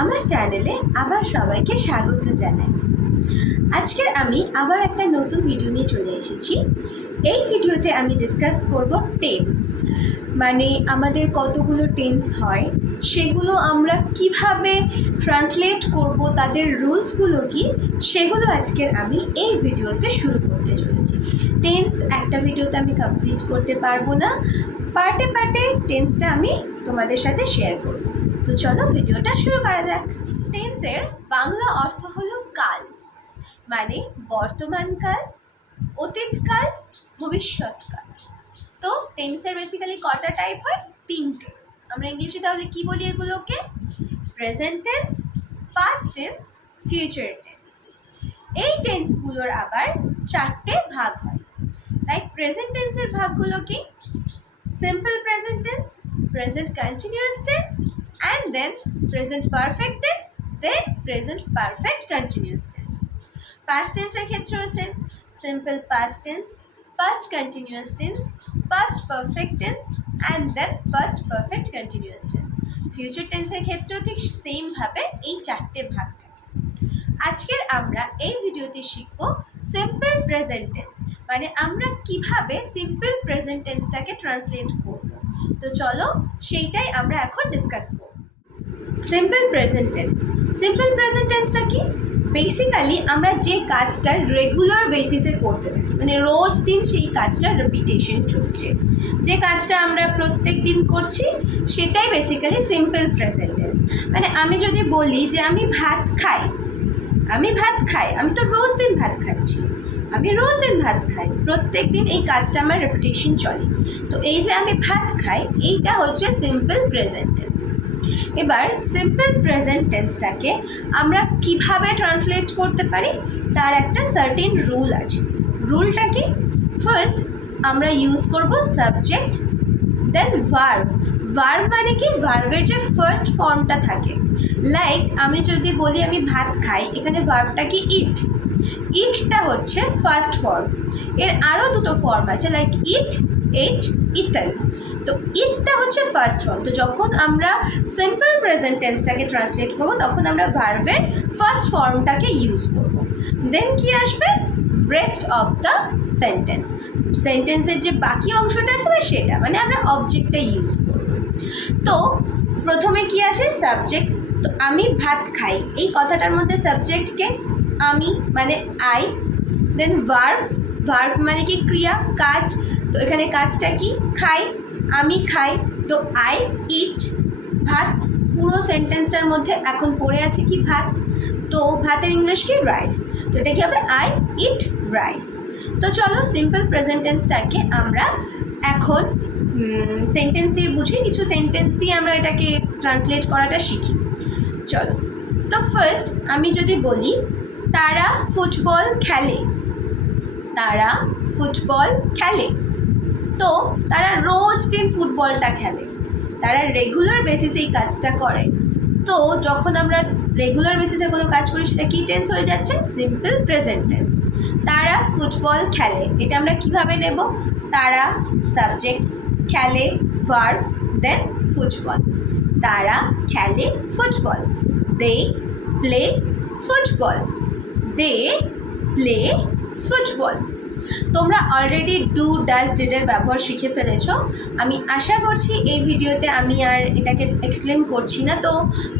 আমার চ্যানেলে আবার সবাইকে স্বাগত জানাই। আজকের আমি আবার একটা নতুন ভিডিও নিয়ে চলে এসেছি। এই ভিডিওতে আমি ডিসকাস করব টেন্স, মানে আমাদের কতগুলো টেন্স হয়, সেগুলো আমরা কিভাবে ট্রান্সলেট করব, তাদের রুলসগুলো কি, সেগুলো আজকের আমি এই ভিডিওতে শুরু করতে চলেছি। টেন্স একটা ভিডিওতে আমি কমপ্লিট করতে পারবো না, পার্টে পার্টে টেন্সটা আমি তোমাদের সাথে শেয়ার করব। তো চলো ভিডিওটা শুরু করা যাক। টেন্সের বাংলা অর্থ হলো কাল, মানে বর্তমানকাল, অতীতকাল, ভবিষ্যৎকাল। তো টেন্সের বেসিক্যালি কটা টাইপ হয়? তিনটে। আমরা ইংলিশে তাহলে কি বলি এগুলোকে? Present tense, past tense, future tense. এই টেন্সগুলোর আবার চারটে ভাগ হয়। লাইক প্রেজেন্ট টেন্সের ভাগগুলো কি? Simple present tense, present continuous tense, and then present perfect tense, then present perfect continuous tense. Past tense এর ক্ষেত্রেও same, simple past tense, past continuous tense, past perfect tense, and then past perfect continuous tense. Future tense এর ক্ষেত্রেও ঠিক same ভাবে এই চারটে ভাগ থাকে। আজকের আমরা এই ভিডিওতে শিখব সিম্পল প্রেজেন্ট টেন্স, মানে আমরা কিভাবে সিম্পল প্রেজেন্ট টেন্সটাকে ট্রান্সলেট করব। তো চলো সেইটাই আমরা এখন ডিসকাস করব। Simple present tense. Simple present টেন্সটা কি? বেসিক্যালি আমরা যে কাজটা রেগুলার বেসিসে করতে থাকি, মানে রোজ দিন সেই কাজটা রিপিটেশন চলছে, যে কাজটা আমরা প্রত্যেক দিন করছি, সেটাই বেসিক্যালি সিম্পল প্রেজেন্ট টেন্স। মানে আমি যদি বলি যে আমি ভাত খাই, আমি তো রোজ দিন ভাত খাচ্ছি, আমি রোজ দিন ভাত খাই, প্রত্যেক দিন এই কাজটা আমার রেপিটেশন চলে। তো এই যে আমি ভাত খাই, এইটা হচ্ছে সিম্পল প্রেজেন্ট টেন্স। এবার সিম্পল প্রেজেন্ট টেন্সটাকে আমরা কিভাবে ট্রান্সলেট করতে পারি, তার একটা সার্টেন রুল আছে। রুলটা কি? ফার্স্ট আমরা ইউজ করব সাবজেক্ট, দেন ভার্ব। ভার্ব মানে কি? ভার্বের যে ফার্স্ট ফর্মটা থাকে, লাইক আমি যদি বলি আমি ভাত খাই, এখানে ভার্বটা কি? ইট। ইটটা হচ্ছে ফার্স্ট ফর্ম। এর আরও দুটো ফর্ম আছে, লাইক ইট, এট, ইটেন। তো ইটটা হচ্ছে ফার্স্ট ফর্ম। তো যখন আমরা সিম্পল প্রেজেন্ট টেন্সটাকে ট্রান্সলেট করব, তখন আমরা ভার্বের ফার্স্ট ফর্মটাকে ইউজ করব। দেন কি আসবে? Rest of the sentence. সেন্টেন্সের যে বাকি অংশটা আছে না, সেটা মানে আমরা অবজেক্টটা ইউজ করব। তো প্রথমে কি আসে? সাবজেক্ট। তো আমি ভাত খাই, এই কথাটার মধ্যে সাবজেক্টকে আমি মানে আই। Then verb. ভার্ব মানে কি? ক্রিয়া, কাজ। তো এখানে কাজটা কি? খাই, আমি খাই। তো আই ইট ভাত। পুরো সেন্টেন্সটার মধ্যে এখন পড়ে আছে কি? ভাত। তো ভাতের ইংলিশ কি? রাইস। তো এটা কি হবে? I eat rice. তো চলো সিম্পল প্রেজেন্ট টেন্সটাকে আমরা এখন সেন্টেন্স দিয়ে বুঝি, কিছু সেন্টেন্স দিয়ে আমরা এটাকে ট্রান্সলেট করাটা শিখি। চলো। তো ফার্স্ট আমি যদি বলি তারা ফুটবল খেলে, তারা ফুটবল খেলে। তো তারা রোজ দিন ফুটবলটা খেলে, তারা রেগুলার বেসিসে এই কাজটা করে। তো যখন আমরা রেগুলার বেসিসে কোনো কাজ করি, সেটা কী টেন্স হয়ে যাচ্ছে? Simple present tense. তারা ফুটবল খেলে, এটা আমরা কিভাবে নেব? তারা সাবজেক্ট, খেলে ভার্ব, দেন ফুটবল। তারা খেলে football. They play football. They play football. তোমরা অলরেডি ডু, ডাজ, ডিডের ব্যবহার শিখে ফেলেছ। আমি আশা করছি এই ভিডিওতে আমি আর এটাকে এক্সপ্লেন করছি না। তো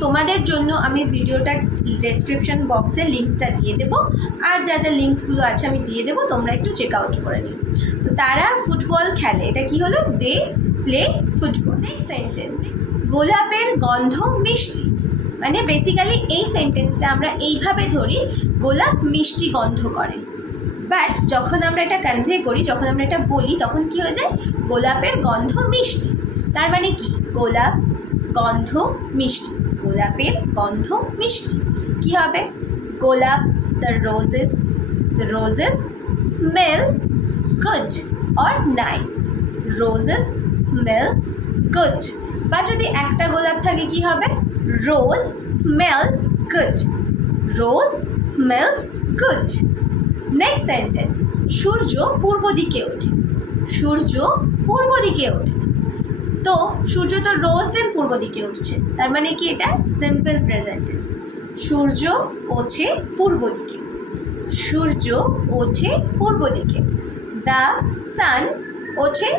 তোমাদের জন্য আমি ভিডিওটার ডেসক্রিপশন বক্সে লিঙ্কসটা দিয়ে দেবো, আর যা যা লিঙ্কসগুলো আছে আমি দিয়ে দেবো, তোমরা একটু চেক আউট করে নিও। তো তারা ফুটবল খেলে, এটা কি হলো? They play football. Next sentence, গোলাপের গন্ধ মিষ্টি। মানে বেসিক্যালি এই সেন্টেন্সটা আমরা এইভাবে ধরি, গোলাপ মিষ্টি গন্ধ করে। বাট যখন আমরা এটা কনভে করি, যখন আমরা এটা বলি, তখন কি হয়ে যায়? গোলাপের গন্ধ মিষ্টি। তার মানে কি? গোলাপ গন্ধ মিষ্টি, গোলাপের গন্ধ মিষ্টি। কি হবে? গোলাপ, the roses smell good or nice. Roses smell good. বা যদি একটা গোলাপ থাকে, কি হবে? Rose smells good. Rose smells good. Next sentence, সূর্য পূর্ব দিকে ওঠে। সূর্য পূর্ব দিকে ওঠে। তো সূর্য তো রোজ দিন পূর্ব দিকে উঠছে, তার মানে কি এটা সিম্পল প্রেজেন্ট টেন্স। সূর্য ওঠে পূর্ব দিকে, সূর্য ওঠে পূর্ব দিকে। দ্য সান ওঠে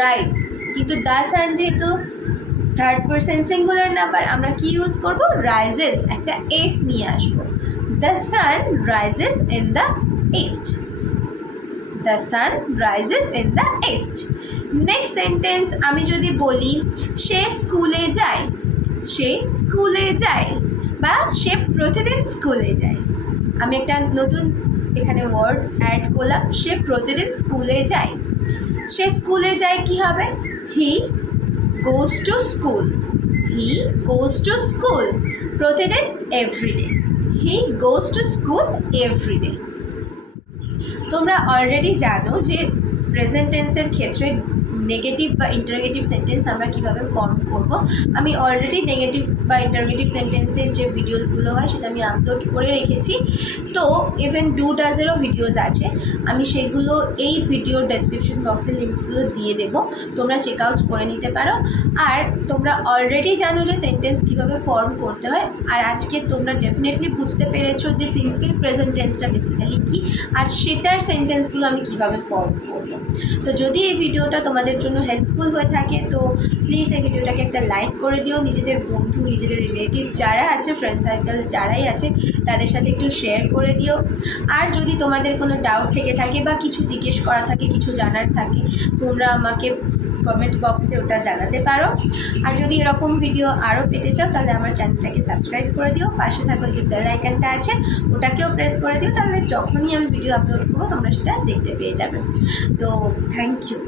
রাইজ, কিন্তু দ্য সান যেহেতু থার্ড পারসন সিঙ্গুলার নাম্বার, আমরা কি ইউজ করব? রাইজেস, একটা এস নিয়ে আসবো। The sun rises in the east, the sun rises in the east. Next sentence আমি যদি বলি সে স্কুলে যায়, সে স্কুলে যায় বা সে প্রতিদিন স্কুলে যায়। আমি একটা নতুন এখানে ওয়ার্ড অ্যাড করলাম, সে প্রতিদিন স্কুলে যায়। সে স্কুলে যায় কি হবে? He goes to school, he goes to school. প্রতিদিন everyday, he goes to school everyday. তোমরা অলরেডি জানো যে প্রেজেন্ট টেন্সের ক্ষেত্রে নেগেটিভ বা ইন্টারোগেটিভ সেন্টেন্স আমরা কীভাবে ফর্ম করব। আমি অলরেডি নেগেটিভ বা ইন্টারোগেটিভ সেন্টেন্সের যে ভিডিওসগুলো হয় সেটা আমি আপলোড করে রেখেছি। তো ইভেন ডাজেরও ভিডিওস আছে, আমি সেগুলো এই ভিডিওর ডেসক্রিপশন বক্সের লিঙ্কসগুলো দিয়ে দেবো, তোমরা চেক আউট করে নিতে পারো। আর তোমরা অলরেডি জানো যে সেন্টেন্স কীভাবে ফর্ম করতে হয়, আর আজকে তোমরা ডেফিনেটলি বুঝতে পেরেছো যে সিম্পল প্রেজেন্ট টেন্সটা বেসিক্যালি কী, আর সেটার সেন্টেন্সগুলো আমি কীভাবে ফর্ম করব। তো যদি এই ভিডিওটা তোমাদের জন্য হেল্পফুল হয়ে থাকে তো প্লিজ এই ভিডিওটাকে একটা লাইক করে দিও, নিজেদের বন্ধু, নিজেদের রিলেটিভ যারা আছে, ফ্রেন্ড সার্কেল যারাই আছে তাদের সাথে একটু শেয়ার করে দিও। আর যদি তোমাদের কোনো ডাউট থেকে থাকে বা কিছু জিজ্ঞেস করা থাকে, কিছু জানার থাকে, তোমরা আমাকে কমেন্ট বক্সে ওটা জানাতে পারো। আর যদি এরকম ভিডিও আরও পেতে চাও তাহলে আমার চ্যানেলটাকে সাবস্ক্রাইব করে দিও, পাশে থাকা যে বেল আইকনটা আছে ওটাকেও প্রেস করে দিও, তাহলে যখনই আমি ভিডিও আপলোড করবো তোমরা সেটা দেখতে পেয়ে যাবে। তো থ্যাংক ইউ।